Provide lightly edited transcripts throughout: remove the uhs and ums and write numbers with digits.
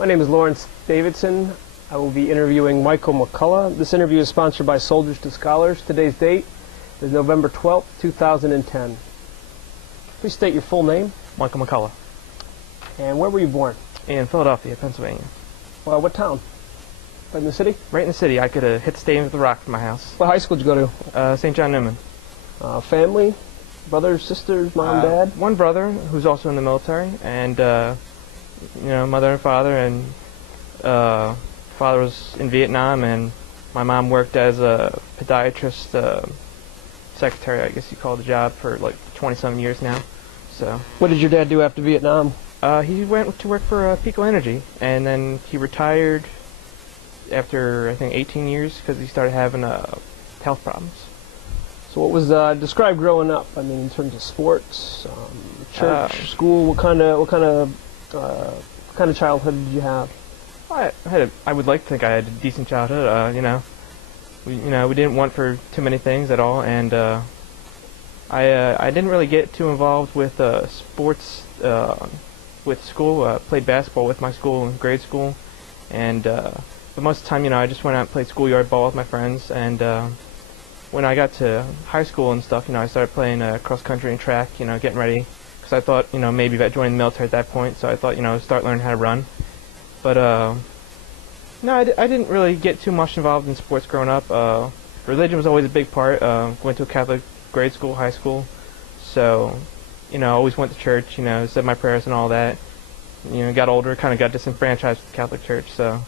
My name is Lawrence Davidson. I will be interviewing Michael McCullough. This interview is sponsored by Soldiers to Scholars. Today's date is November 12th, 2010. Please state your full name. Michael McCullough. And where were you born? In Philadelphia, Pennsylvania. Well, what town? Right in the city? Right in the city. I could have hit the stadium with a rock from my house. What high school did you go to? St. John Newman. Family? Brothers, sisters, mom, dad? One brother who's also in the military, and mother and father, and father was in Vietnam, and my mom worked as a podiatrist, secretary, I guess you call the job, for like 20-some years now. So. What did your dad do after Vietnam? He went to work for Pico Energy, and then he retired after, I think, 18 years because he started having health problems. So what was describe growing up? I mean, in terms of sports, church, school. What kind of childhood did you have? I would like to think I had a decent childhood. We didn't want for too many things at all, and I didn't really get too involved with sports with school. Played basketball with my school in grade school, and but most of the time, I just went out and played schoolyard ball with my friends. And when I got to high school and stuff, I started playing cross country and track. Getting ready, because I thought, maybe about joining the military at that point. So I thought, start learning how to run. But no, I didn't really get too much involved in sports growing up. Religion was always a big part. Went to a Catholic grade school, high school, so always went to church. Said my prayers and all that. Got older, kind of got disenfranchised with the Catholic Church. So,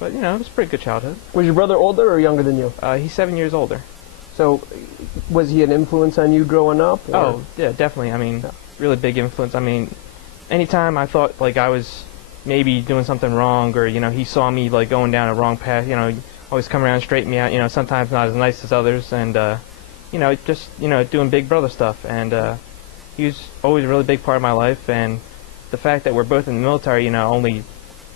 but it was a pretty good childhood. Was your brother older or younger than you? He's 7 years older. So, was he an influence on you growing up? Or? Oh, yeah, definitely. I mean, really big influence. I mean, anytime I thought like I was maybe doing something wrong, or he saw me like going down a wrong path, always come around and straighten me out. Sometimes not as nice as others, and just doing big brother stuff. And he was always a really big part of my life. And the fact that we're both in the military, only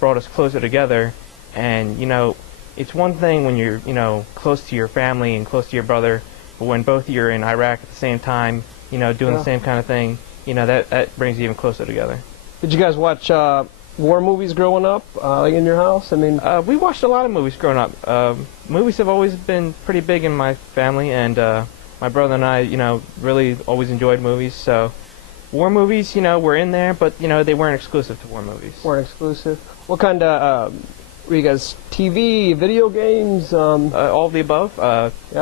brought us closer together. And it's one thing when you're close to your family and close to your brother, but when both of you are in Iraq at the same time, doing the same kind of thing, that brings you even closer together. Did you guys watch war movies growing up, in your house? I mean, we watched a lot of movies growing up. Movies have always been pretty big in my family, and my brother and I, really always enjoyed movies. So, war movies, were in there, but they weren't exclusive to war movies. Weren't exclusive. What kind of were you guys? TV, video games? All of the above.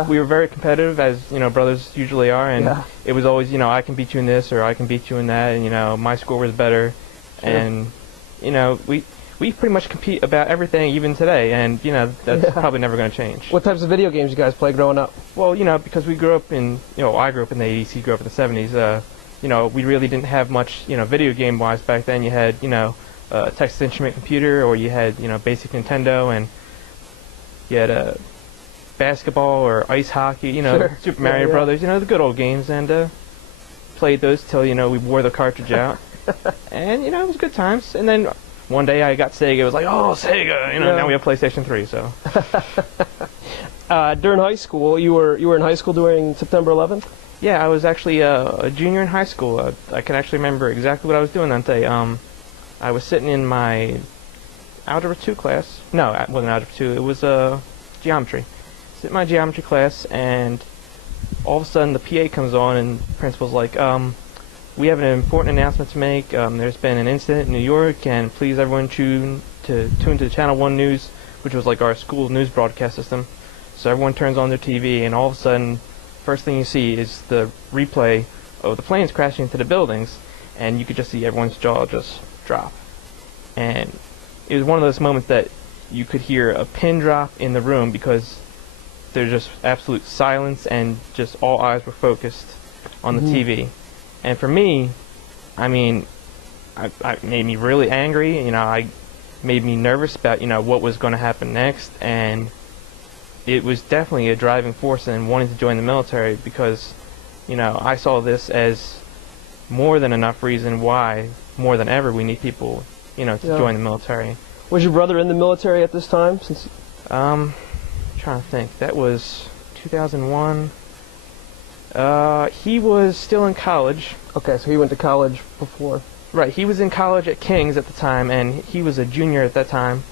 We were very competitive, as brothers usually are, and it was always, I can beat you in this, or I can beat you in that, and my score was better, and we pretty much compete about everything even today, and that's probably never going to change. What types of video games you guys play growing up? Well, because we grew up in, I grew up in the 80s, he grew up in the 70s. We really didn't have much, video game wise back then. You had, Texas Instrument computer, or you had, basic Nintendo, and you had basketball or ice hockey, Super Mario Brothers, the good old games, and played those till, we wore the cartridge out. And, it was good times. And then one day I got Sega. It was like, oh, Sega, now we have PlayStation 3, so. During high school, you were in high school during September 11th? Yeah, I was actually a junior in high school. I can actually remember exactly what I was doing that day. I was sitting in my Algebra 2 class. No, it wasn't Algebra 2. It was geometry. Sitting in my geometry class, and all of a sudden the PA comes on, and the principal's like, we have an important announcement to make. There's been an incident in New York, and please everyone tune to Channel 1 News, which was like our school news broadcast system. So everyone turns on their TV, and all of a sudden, first thing you see is the replay of the planes crashing into the buildings, and you could just see everyone's jaw just drop. And it was one of those moments that you could hear a pin drop in the room, because there's just absolute silence, and just all eyes were focused on the TV. And for me, I mean, I made me really angry. I made me nervous about what was going to happen next, and it was definitely a driving force in wanting to join the military, because I saw this as more than enough reason why, more than ever, we need people to join the military. Was your brother in the military at this time? Trying to think. That was 2001. He was still in college. Okay, so he went to college before. Right, he was in college at King's at the time, and he was a junior at that time,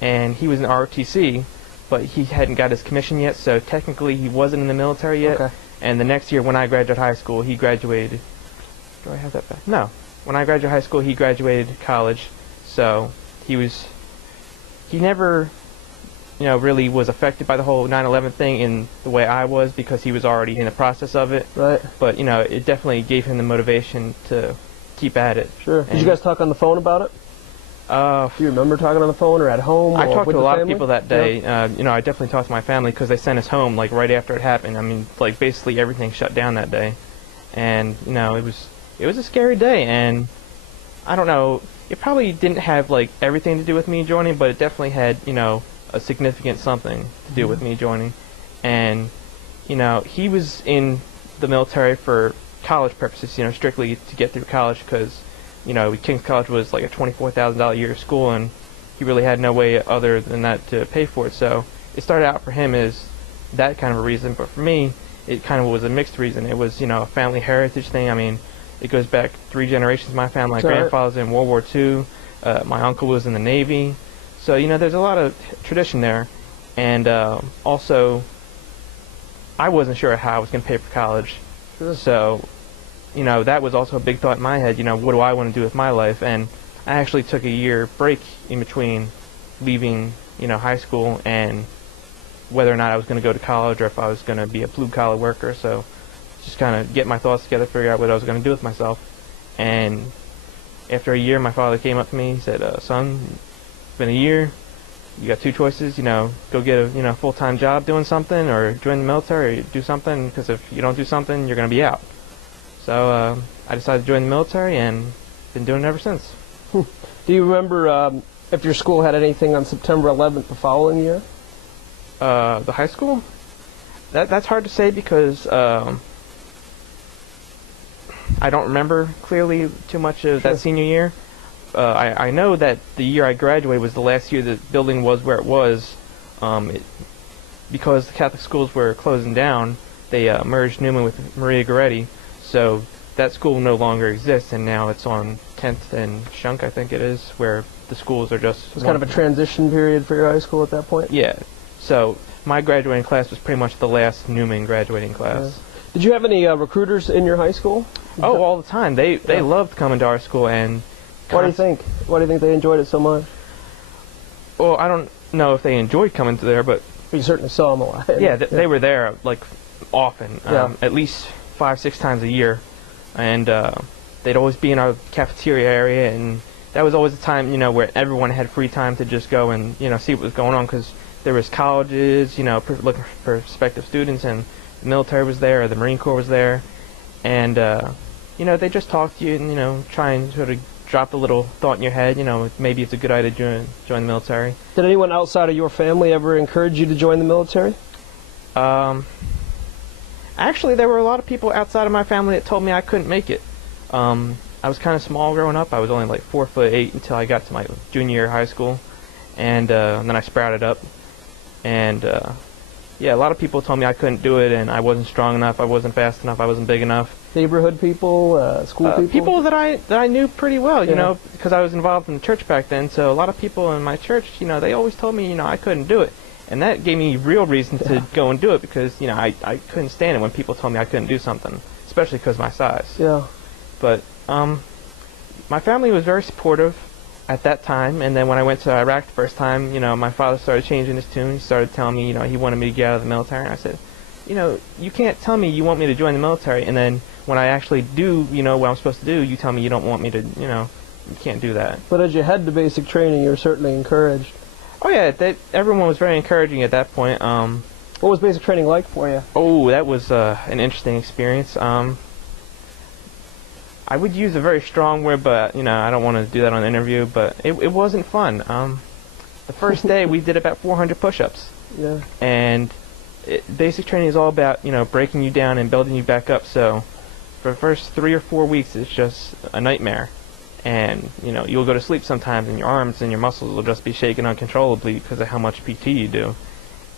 and he was in ROTC, but he hadn't got his commission yet, so technically he wasn't in the military yet. Okay. And the next year, when I graduated high school, he graduated. Do I have that back? No. When I graduated high school, he graduated college, so he never, really was affected by the whole 9/11 thing in the way I was, because he was already in the process of it. Right. But, it definitely gave him the motivation to keep at it. Sure. Did you guys talk on the phone about it? Do you remember talking on the phone or at home? I or talked with to a the lot family? of people that day. Yeah. I definitely talked to my family because they sent us home like right after it happened. I mean, like basically everything shut down that day, and it was a scary day. And I don't know, it probably didn't have like everything to do with me joining, but it definitely had a significant something to do with me joining. And he was in the military for college purposes, strictly to get through college, because King's College was like a $24,000 a year school, and he really had no way other than that to pay for it. So it started out for him as that kind of a reason, but for me, it kind of was a mixed reason. It was, a family heritage thing. I mean, it goes back 3 generations in my family. My grandfather's in World War II. My uncle was in the Navy. So, there's a lot of tradition there. And also, I wasn't sure how I was going to pay for college. Sure. So, that was also a big thought in my head, what do I want to do with my life? And I actually took a year break in between leaving, high school and whether or not I was going to go to college or if I was going to be a blue-collar worker. So just kind of get my thoughts together, figure out what I was going to do with myself. And after a year, my father came up to me, he said, son, it's been a year. You got 2 choices, go get a full-time job doing something, or join the military, or do something, because if you don't do something, you're going to be out. So I decided to join the military, and been doing it ever since. Do you remember if your school had anything on September 11th the following year? The high school? That's hard to say because I don't remember clearly too much of that senior year. I know that the year I graduated was the last year the building was where it was. Because the Catholic schools were closing down, they merged Newman with Maria Goretti. So that school no longer exists, and now it's on 10th and Shunk, I think it is, where the schools are just... It was kind of a transition period for your high school at that point? Yeah. So my graduating class was pretty much the last Newman graduating class. Yeah. Did you have any recruiters in your high school? Oh, all the time. They loved coming to our school, and... Why do you think? Why do you think they enjoyed it so much? Well, I don't know if they enjoyed coming to there, but... You certainly saw them a lot. Yeah, they were there, like, often. At least 5-6 times a year. And they'd always be in our cafeteria area, and that was always the time, where everyone had free time to just go and, see what was going on, because there was colleges, looking for prospective students, and the military was there, or the Marine Corps was there, and, they just talked to you and, try and sort of drop the little thought in your head, maybe it's a good idea to join the military. Did anyone outside of your family ever encourage you to join the military? Actually, there were a lot of people outside of my family that told me I couldn't make it. I was kind of small growing up. I was only like 4'8" until I got to my junior year of high school, and then I sprouted up. And yeah, a lot of people told me I couldn't do it, and I wasn't strong enough, I wasn't fast enough, I wasn't big enough. Neighborhood people, school people? People that I knew pretty well, you know, because I was involved in the church back then. So a lot of people in my church, they always told me, I couldn't do it. And that gave me real reason to go and do it, because, I couldn't stand it when people told me I couldn't do something, especially because of my size. Yeah. But my family was very supportive at that time, and then when I went to Iraq the first time, my father started changing his tune. He started telling me, he wanted me to get out of the military. And I said, you can't tell me you want me to join the military, and then when I actually do, what I'm supposed to do, you tell me you don't want me to, you can't do that. But as you head to basic training, you were certainly encouraged. Oh yeah, everyone was very encouraging at that point. What was basic training like for you? Oh, that was an interesting experience. I would use a very strong word, but I don't want to do that on an interview. But it wasn't fun. The first day we did about 400 push-ups. Yeah. And basic training is all about breaking you down and building you back up. So for the first 3 or 4 weeks, it's just a nightmare. And you'll go to sleep sometimes, and your arms and your muscles will just be shaking uncontrollably because of how much PT you do.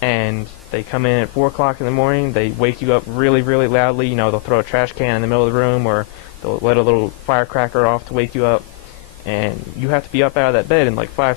And they come in at 4 o'clock in the morning. They wake you up really, really loudly. They'll throw a trash can in the middle of the room, or they'll let a little firecracker off to wake you up. and you have to be up out of that bed in like 5